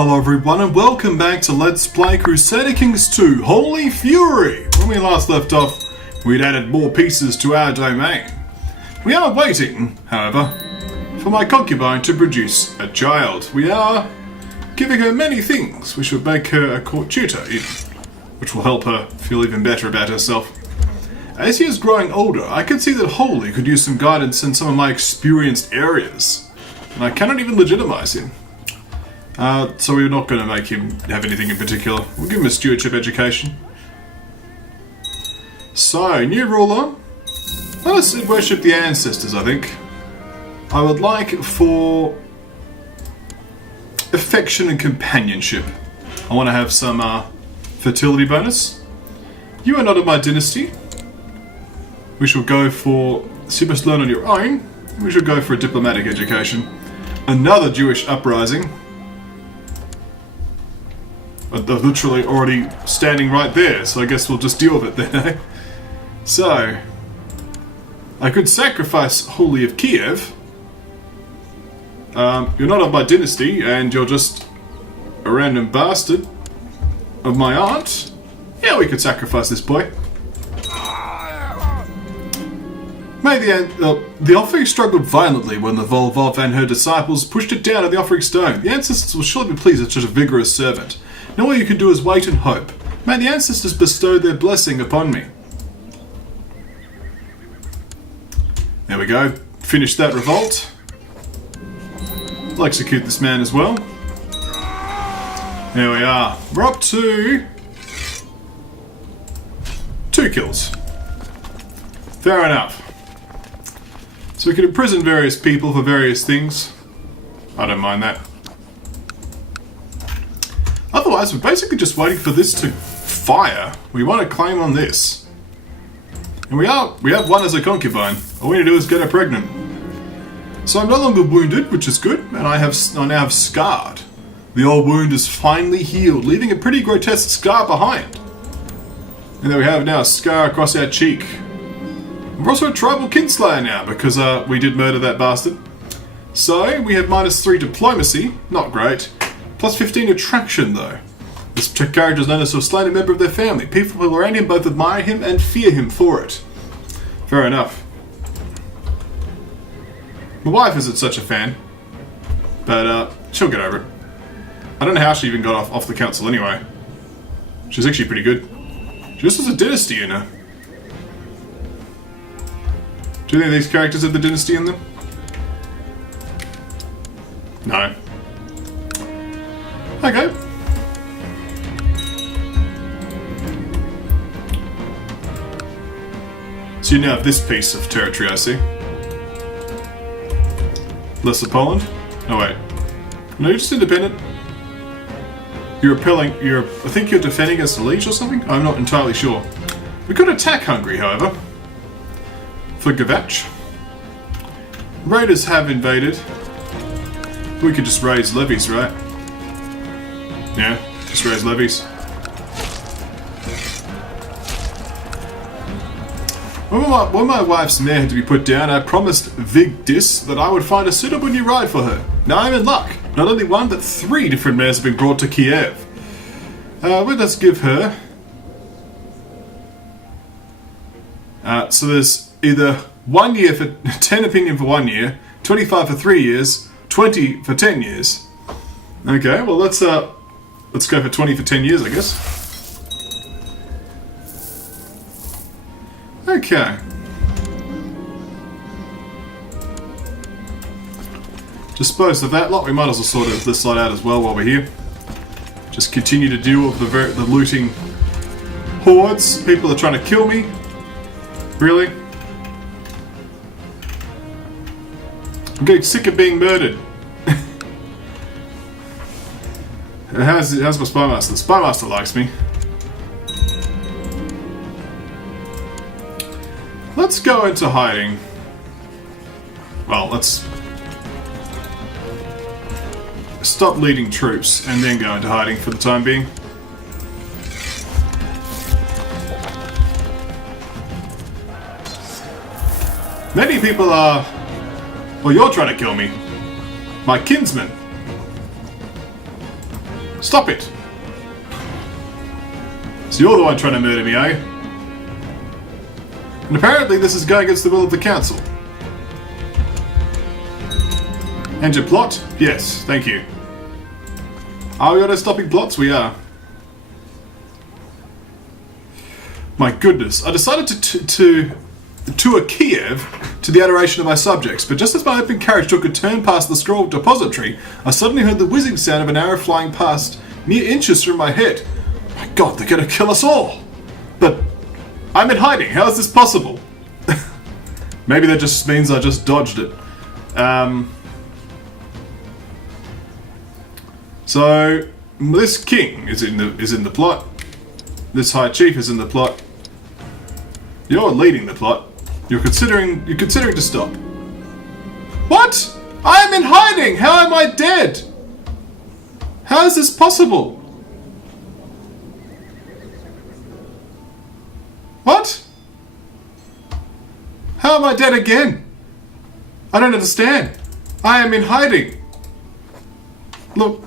Hello everyone and welcome back to Let's Play Crusader Kings 2 Holy Fury! When we last left off, we'd added more pieces to our domain. We are waiting, however, for my concubine to produce a child. We are giving her many things. We should make her a court tutor, which will help her feel even better about herself. As he is growing older, I can see that Holy could use some guidance in some of my experienced areas, and I cannot even legitimize him. So we're not going to make him have anything in particular. We'll give him a stewardship education. So, new ruler. Let us worship the ancestors, I think. I would like for affection and companionship. I want to have some fertility bonus. You are not of my dynasty. We shall go for, so you must learn on your own. We shall go for a diplomatic education. Another Jewish uprising. They're literally already standing right there, so I guess we'll just deal with it then. So, I could sacrifice Holy of Kiev. You're not of my dynasty, and you're just a random bastard of my aunt. Yeah, we could sacrifice this boy. May the offering struggled violently when the Volvov and her disciples pushed it down at the offering stone. The ancestors will surely be pleased with such a vigorous servant. Now all you can do is wait and hope. May the ancestors bestow their blessing upon me. There we go. Finish that revolt. I'll execute this man as well. There we are. We're up to 2 kills. Fair enough. So we can imprison various people for various things. I don't mind that. Otherwise, we're basically just waiting for this to fire. We want to claim on this. And we have one as a concubine. All we need to do is get her pregnant. So I'm no longer wounded, which is good, and I now have scarred. The old wound is finally healed, leaving a pretty grotesque scar behind. And there we have now a scar across our cheek. We're also a tribal kinslayer now, because we did murder that bastard. So, we have -3 diplomacy, not great. Plus 15 attraction, though. This character is known as to have slain a member of their family. People around him both admire him and fear him for it. Fair enough. My wife isn't such a fan, but she'll get over it. I don't know how she even got off the council anyway. She's actually pretty good. She just has a dynasty in her. Do you think these characters have the dynasty in them? No. Okay. So you now have this piece of territory, I see. Lesser Poland? No, wait. No, you're just independent. You're repelling, I think you're defending against the Liege or something? I'm not entirely sure. We could attack Hungary, however. For Gavach. Raiders have invaded. We could just raise levies, right? Yeah, just raise levies. When my wife's mare had to be put down, I promised Vigdis that I would find a suitable new ride for her. Now I'm in luck. Not only 1, but 3 different mares have been brought to Kiev. Let's give her... so there's either 1 year for 10 opinion for 1 year, 25 for 3 years, 20 for 10 years. Okay, well let's go for 20 for 10 years, I guess. Okay. Dispose of that lot. We might as well sort of this lot out as well while we're here. Just continue to deal with the looting hordes. People are trying to kill me. Really? I'm getting sick of being murdered. How's my spymaster? The spymaster likes me. Let's go into hiding. Well, let's stop leading troops and then go into hiding for the time being. Many people are... Well, you're trying to kill me. My kinsman. Stop it! So you're the one trying to murder me, eh? And apparently this is going against the will of the council. And your plot? Yes, thank you. Are we auto-stopping plots? We are. My goodness, I decided to tour Kiev to the adoration of my subjects, but just as my open carriage took a turn past the scroll depository, I suddenly heard the whizzing sound of an arrow flying past, mere inches from my head. My god, they're gonna kill us all! But I'm in hiding, how is this possible? Maybe that just means I just dodged it. So this king is in the plot. This high chief is in the plot. You're leading the plot. You're considering to stop. What? I am in hiding! How am I dead? How is this possible? What? How am I dead again? I don't understand. I am in hiding. Look.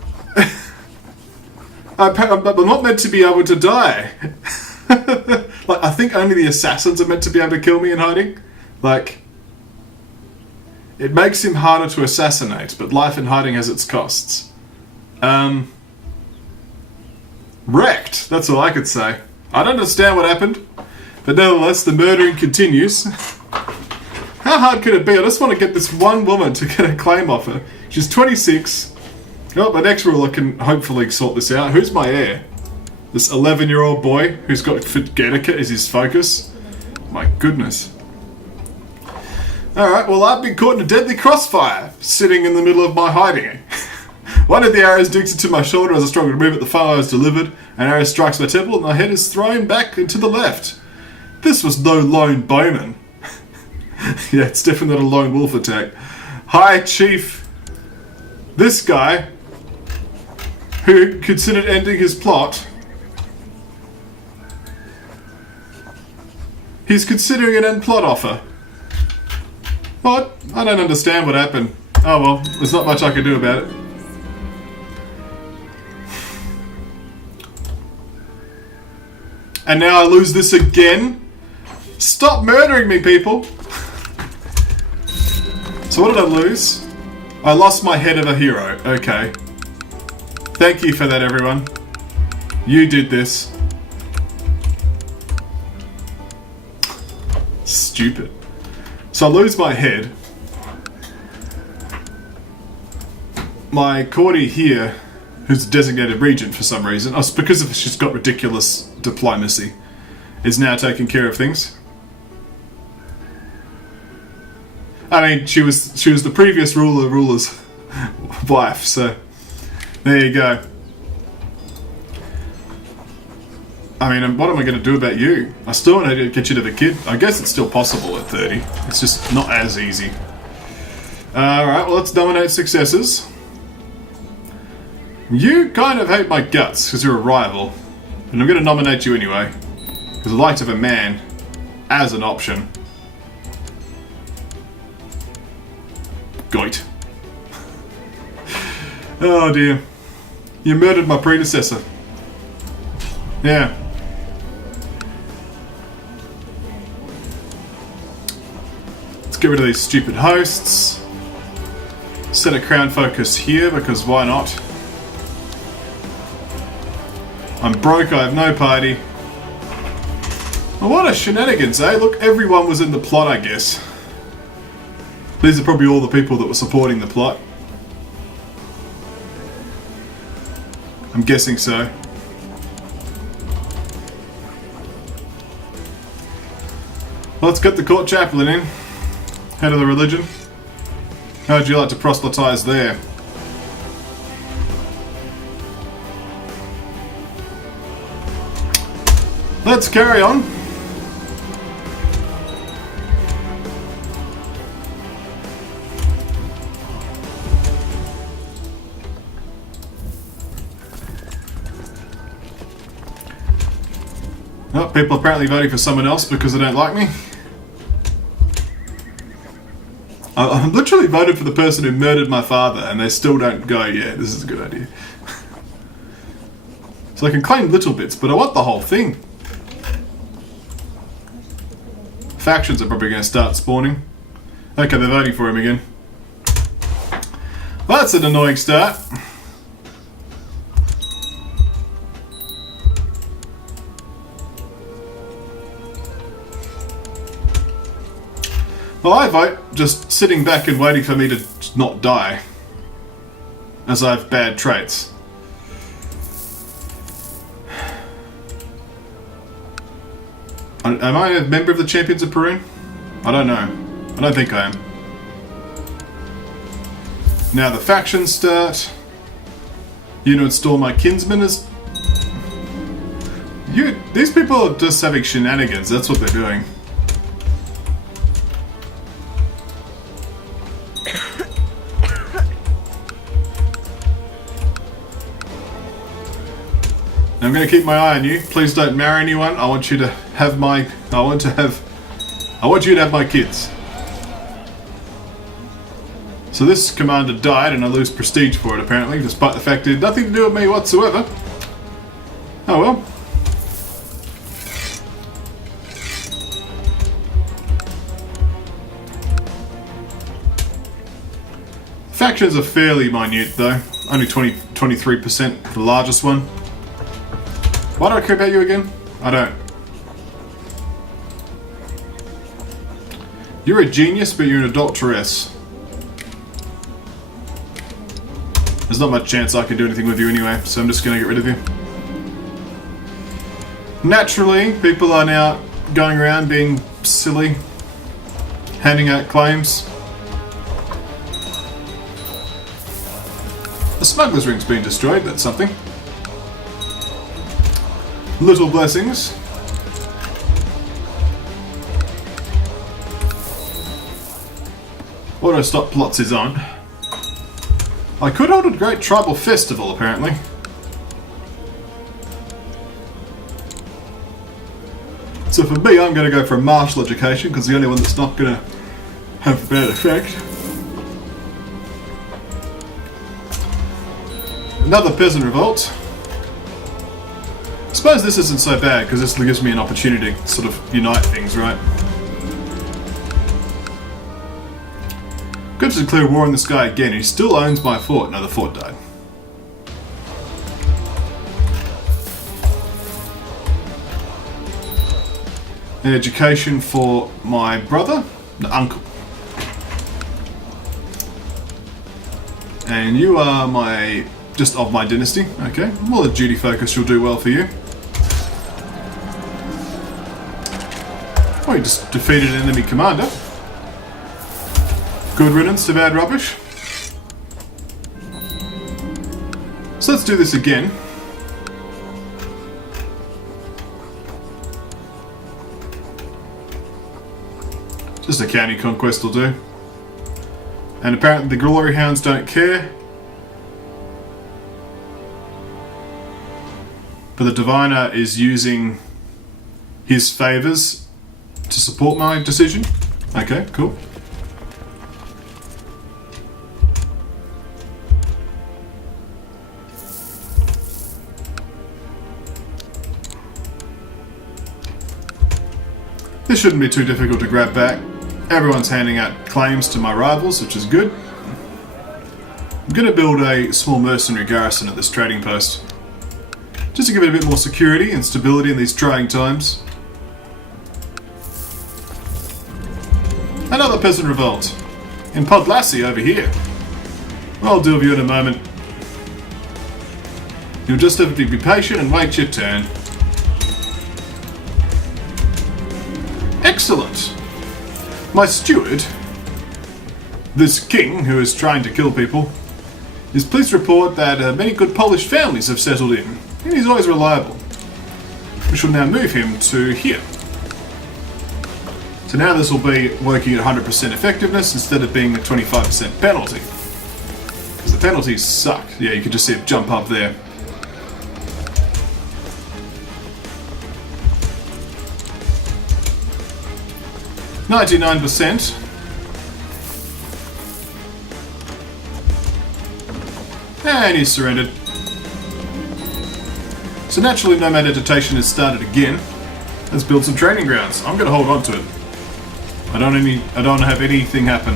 I'm not meant to be able to die. Like, I think only the assassins are meant to be able to kill me in hiding. Like, it makes him harder to assassinate, but life in hiding has its costs. Wrecked, that's all I could say. I don't understand what happened, but nevertheless, the murdering continues. How hard could it be? I just want to get this one woman to get a claim off her. She's 26. Oh, my next rule I can hopefully sort this out. Who's my heir? This 11-year-old boy who's got etiquette is his focus. My goodness. Alright, well I've been caught in a deadly crossfire, sitting in the middle of my hiding. One of the arrows digs into my shoulder as I struggle to move it. The fire is delivered. An arrow strikes my temple and my head is thrown back into the left. This was no lone bowman. Yeah, it's definitely not a lone wolf attack. Hi, Chief. This guy, who considered ending his plot, he's considering an end plot offer. What? I don't understand what happened. Oh well, there's not much I can do about it. And now I lose this again? Stop murdering me, people! So what did I lose? I lost my head of a hero. Okay. Thank you for that, everyone. You did this. Stupid. So I lose my head. My courtier here, who's the designated regent for some reason, because she's got ridiculous diplomacy, is now taking care of things. I mean, she was the previous ruler's wife, so there you go. I mean, what am I going to do about you? I still want to get you to the kid. I guess it's still possible at 30. It's just not as easy. Alright, well, let's nominate successors. You kind of hate my guts because you're a rival. And I'm going to nominate you anyway. Because I'd like to have a man as an option. Goit. Oh dear. You murdered my predecessor. Yeah. Let's get rid of these stupid hosts. Set a crown focus here because why not? I'm broke, I have no party. Well, what a shenanigans, eh? Look, everyone was in the plot, I guess. These are probably all the people that were supporting the plot. I'm guessing so. Let's get the court chaplain in. Head of the religion. How would you like to proselytize there? Let's carry on. Oh, people apparently voting for someone else because they don't like me. I literally voted for the person who murdered my father and they still don't go, yeah, this is a good idea. So I can claim little bits, but I want the whole thing. Factions are probably going to start spawning. Okay, they're voting for him again. Well, that's an annoying start. Well, I vote just sitting back and waiting for me to not die, as I have bad traits. Am I a member of the Champions of Peru? I don't know. I don't think I am. Now the factions start. You to install my kinsman as... These people are just having shenanigans, that's what they're doing. I'm going to keep my eye on you. Please don't marry anyone. I want you to have my... I want you to have my kids. So this commander died and I lose prestige for it apparently, despite the fact it had nothing to do with me whatsoever. Oh well. Factions are fairly minute though. Only 23%, the largest one. Why do I care about you again? I don't. You're a genius, but you're an adulteress. There's not much chance I can do anything with you anyway, so I'm just going to get rid of you. Naturally, people are now going around being silly, handing out claims. The smuggler's ring's been destroyed, that's something. Little blessings. Auto stop plots is on. I could hold a great tribal festival apparently. So for me, I'm going to go for a martial education because the only one that's not going to have a bad effect. Another peasant revolt. I suppose this isn't so bad because this gives me an opportunity to sort of unite things, right? Good to declare war on this guy again. He still owns my fort. No, the fort died. An education for my brother? No, uncle. And you are my... just of my dynasty. Okay. Well, the duty focus will do well for you. Oh, you just defeated an enemy commander. Good riddance to bad rubbish. So let's do this again. Just a county conquest will do. And apparently the glory hounds don't care. But the diviner is using his favours to support my decision. Okay, cool. This shouldn't be too difficult to grab back. Everyone's handing out claims to my rivals, which is good. I'm going to build a small mercenary garrison at this trading post, just to give it a bit more security and stability in these trying times. Another peasant revolt. In Podlassie over here. I'll deal with you in a moment. You'll just have to be patient and wait your turn. Excellent! My steward, this king who is trying to kill people, is pleased to report that many good Polish families have settled in, and he's always reliable. We shall now move him to here. So now this will be working at 100% effectiveness instead of being a 25% penalty. Because the penalties suck. Yeah, you can just see it jump up there. $99%. And he's surrendered. So naturally, nomad agitation has started again. Let's build some training grounds. I'm going to hold on to it. I don't have anything happen.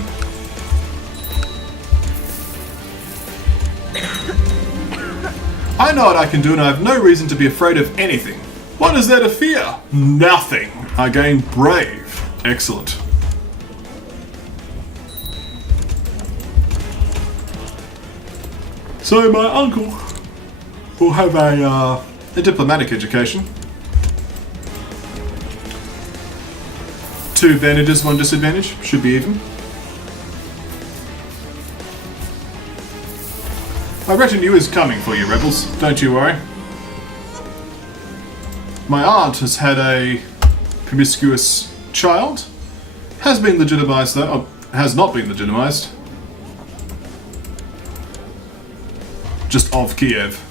I know what I can do, and I have no reason to be afraid of anything. What is there to fear? Nothing. I gain brave. Excellent. So my uncle will have a diplomatic education. 2 advantages, 1 disadvantage. Should be even. My retinue is coming for you, rebels. Don't you worry. My aunt has had a promiscuous child. Has been legitimized though. Oh, has not been legitimized. Just of Kiev.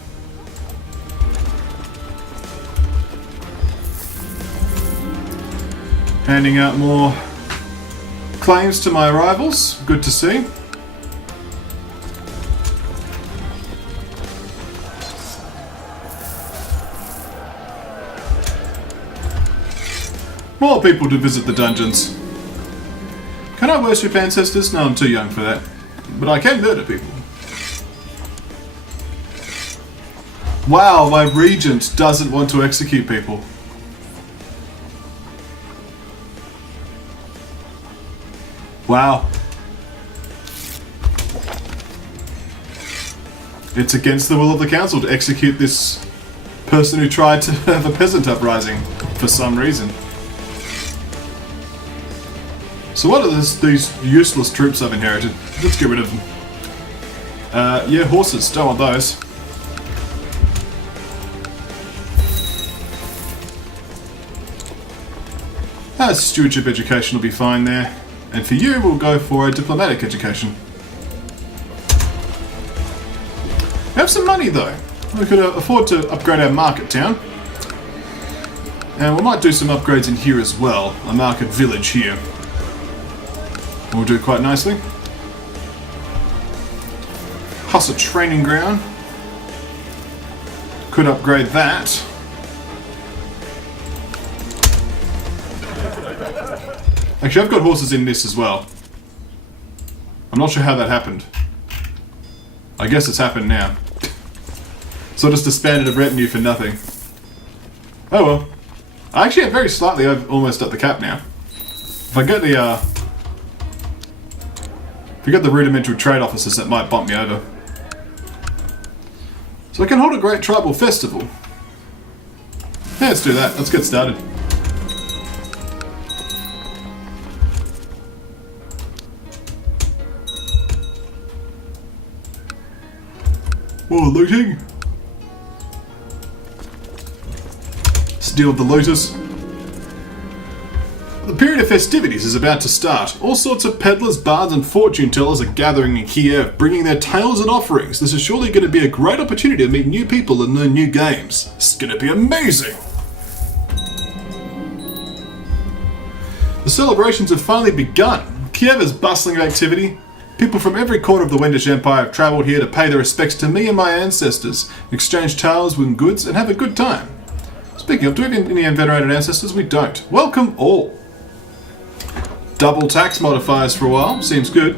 Handing out more claims to my rivals. Good to see. More people to visit the dungeons. Can I worship ancestors? No, I'm too young for that. But I can murder people. Wow, my regent doesn't want to execute people. Wow. It's against the will of the council to execute this person who tried to have a peasant uprising for some reason. So what are these useless troops I've inherited? Let's get rid of them. Yeah, horses. Don't want those. Stewardship education will be fine there. And for you, we'll go for a diplomatic education. We have some money though. We could afford to upgrade our market town. And we might do some upgrades in here as well. A market village here. We'll do quite nicely. Hussar training ground. Could upgrade that. Actually, I've got horses in this as well. I'm not sure how that happened. I guess it's happened now. So I just disbanded a retinue for nothing. Oh well. I actually am very slightly almost at the cap now. If I get the rudimentary trade officers, that might bump me over. So I can hold a great tribal festival. Yeah, let's do that. Let's get started. More looting. Steal the looters. The period of festivities is about to start. All sorts of peddlers, bards and fortune tellers are gathering in Kiev, bringing their tales and offerings. This is surely going to be a great opportunity to meet new people and learn new games. It's going to be amazing! The celebrations have finally begun. Kiev is bustling with activity. People from every corner of the Wendish Empire have travelled here to pay their respects to me and my ancestors, exchange tales, win goods, and have a good time. Speaking of, do we have any venerated ancestors? We don't. Welcome all. Double tax modifiers for a while. Seems good.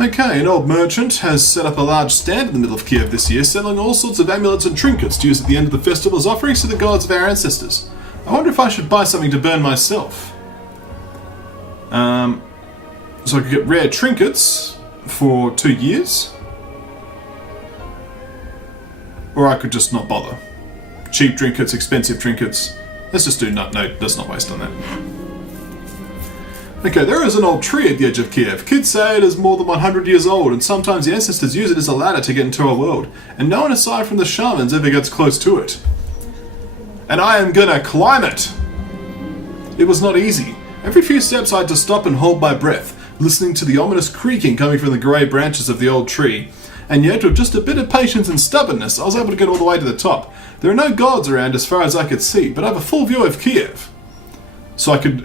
Okay, an old merchant has set up a large stand in the middle of Kiev this year, selling all sorts of amulets and trinkets to use at the end of the festival as offerings to the gods of our ancestors. I wonder if I should buy something to burn myself. So I could get rare trinkets for 2 years. Or I could just not bother. Cheap trinkets, expensive trinkets. Let's just do no, let's not waste on that. Okay, there is an old tree at the edge of Kiev. Kids say it is more than 100 years old, and sometimes the ancestors use it as a ladder to get into our world. And no one aside from the shamans ever gets close to it. And I am gonna climb it! It was not easy. Every few steps I had to stop and hold my breath, listening to the ominous creaking coming from the grey branches of the old tree. And yet, with just a bit of patience and stubbornness, I was able to get all the way to the top. There are no gods around as far as I could see, but I have a full view of Kiev. So I could...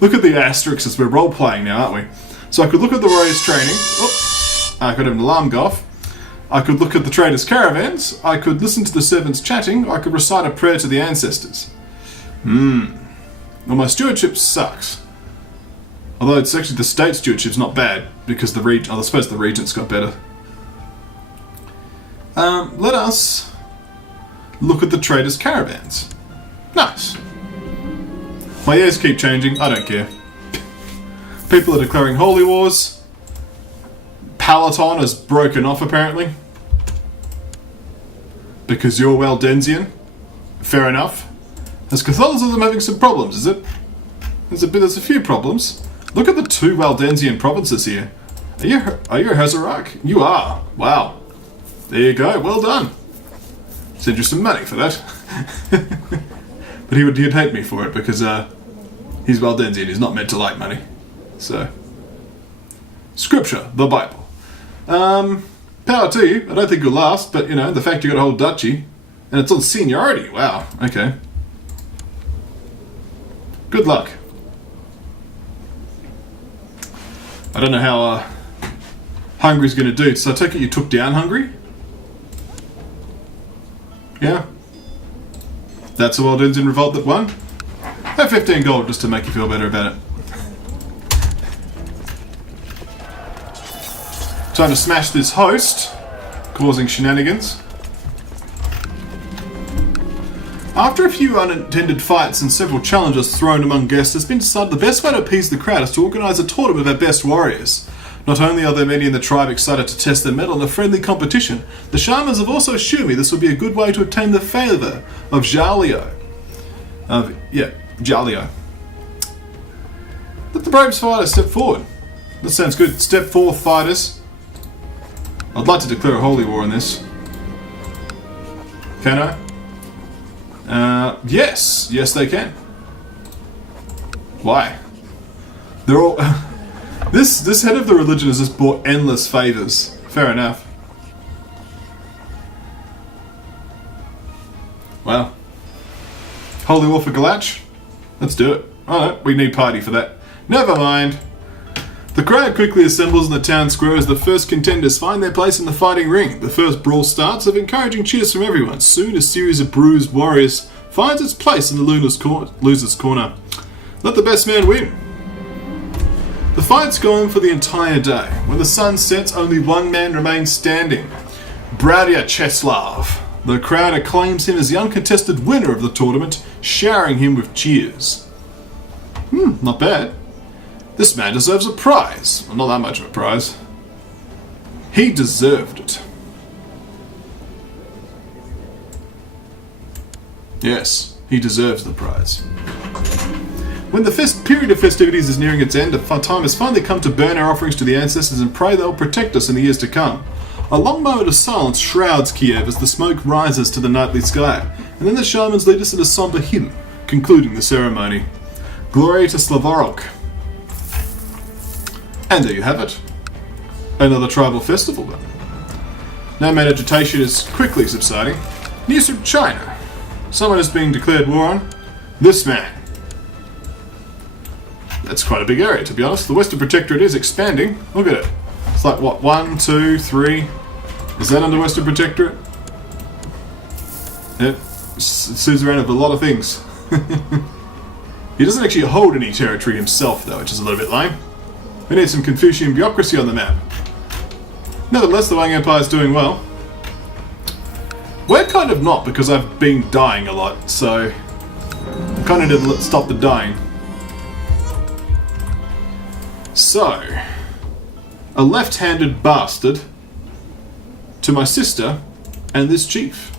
Look at the asterisks as we're role-playing now, aren't we? So I could look at the warriors training. Oh, I could have an alarm go off. I could look at the traders' caravans, I could listen to the servants chatting, or I could recite a prayer to the ancestors. Well, my stewardship sucks. Although it's actually the state stewardship's not bad, because I suppose the regent's got better. Let us look at the traders' caravans. Nice. My ears keep changing, I don't care. People are declaring holy wars. Peloton has broken off, apparently. Because you're Waldensian. Fair enough. Is Catholicism having some problems, is it? There's a few problems. Look at the 2 Waldensian provinces here. Are you a Hazarak? You are. Wow. There you go, well done. Send you some money for that. But he'd hate me for it because he's Waldensian, he's not meant to like money. So. Scripture, the Bible. Power to you. I don't think you'll last, but the fact you got a whole duchy, and it's on seniority. Wow. Okay. Good luck. I don't know how Hungary's going to do. So I take it you took down Hungary? Yeah. That's a Waldensian revolt that won? Have 15 gold just to make you feel better about it. Time to smash this host, causing shenanigans. After a few unintended fights and several challenges thrown among guests, it's been decided the best way to appease the crowd is to organise a tournament of our best warriors. Not only are there many in the tribe excited to test their mettle in a friendly competition, the shamans have also assured me this would be a good way to obtain the favour of Jalio. Jalio. Let the brave fighters step forward. That sounds good. Step forth, fighters. I'd like to declare a holy war on this. Can I? Yes. Yes, they can. Why? They're all... This head of the religion has just brought endless favours. Fair enough. Wow. Holy war for Galach? Let's do it. Alright, we need party for that. Never mind. The crowd quickly assembles in the town square as the first contenders find their place in the fighting ring. The first brawl starts with encouraging cheers from everyone. Soon a series of bruised warriors finds its place in the loser's corner. Let the best man win. The fight's gone for the entire day. When the sun sets, only one man remains standing. Bradia Cheslav. The crowd acclaims him as the uncontested winner of the tournament, showering him with cheers. Not bad. This man deserves a prize. Well, not that much of a prize. He deserved it. Yes, he deserves the prize. When the period of festivities is nearing its end, a time has finally come to burn our offerings to the ancestors and pray they'll protect us in the years to come. A long moment of silence shrouds Kiev as the smoke rises to the nightly sky, and then the shamans lead us in a somber hymn, concluding the ceremony. Glory to Slavorok. And there you have it. Another tribal festival then. Now man agitation is quickly subsiding. News from China. Someone is being declared war on. This man. That's quite a big area, to be honest. The Western Protectorate is expanding. Look at it. It's like, what, 1, 2, 3. Is that under Western Protectorate? Yeah, it sues around with a lot of things. He doesn't actually hold any territory himself, though, which is a little bit lame. We need some Confucian bureaucracy on the map. Nevertheless, the Wang Empire is doing well. We're kind of not, because I've been dying a lot, so I kind of need to stop the dying. So, a left-handed bastard to my sister and this chief.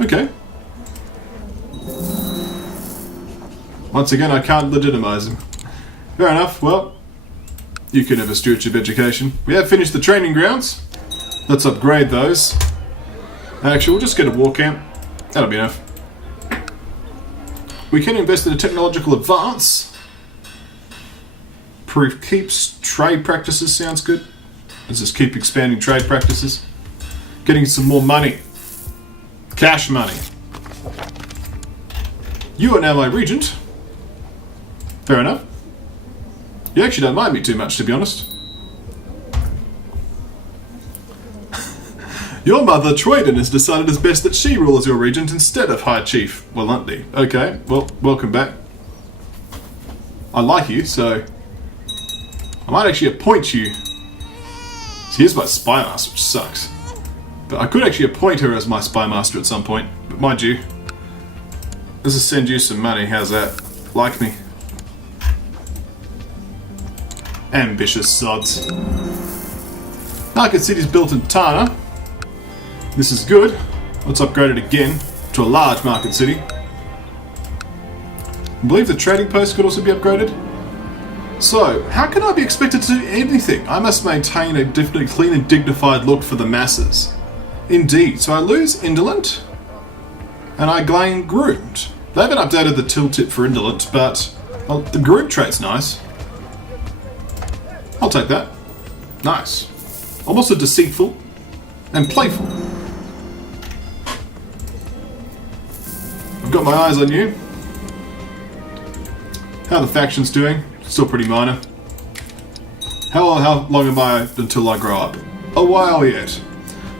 Okay. Once again, I can't legitimize him. Fair enough, well, you can have a stewardship education. We have finished the training grounds. Let's upgrade those. Actually, we'll just get a war camp. That'll be enough. We can invest in a technological advance. Keeps trade practices sounds good. Let's just keep expanding trade practices. Getting some more money. Cash money. You are now my regent. Fair enough. You actually don't mind me too much, to be honest. Your mother, Troyden, has decided it's best that she rule as your regent instead of High Chief Waluntley. Okay, well, welcome back. I like you, so I might actually appoint you. So here's my spy master, which sucks. But I could actually appoint her as my spy master at some point. But mind you, let's just send you some money. How's that? Like me. Ambitious sods. Market City's built in Tana. This is good. Let's upgrade it again to a large market city. I believe the trading post could also be upgraded. So, how can I be expected to do anything? I must maintain a definitely clean and dignified look for the masses. Indeed, so I lose Indolent, and I gain Groomed. They haven't updated the tooltip for Indolent, but well, the Groomed trait's nice. I'll take that. Nice. I'm also deceitful and playful. I've got my eyes on you. How are the factions doing? Still pretty minor. How long am I until I grow up? A while yet.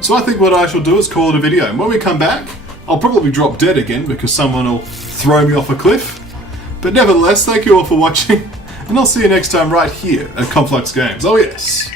So I think what I shall do is call it a video. And when we come back, I'll probably drop dead again because someone will throw me off a cliff. But nevertheless, thank you all for watching. And I'll see you next time right here at KonfluxGames. Oh yes.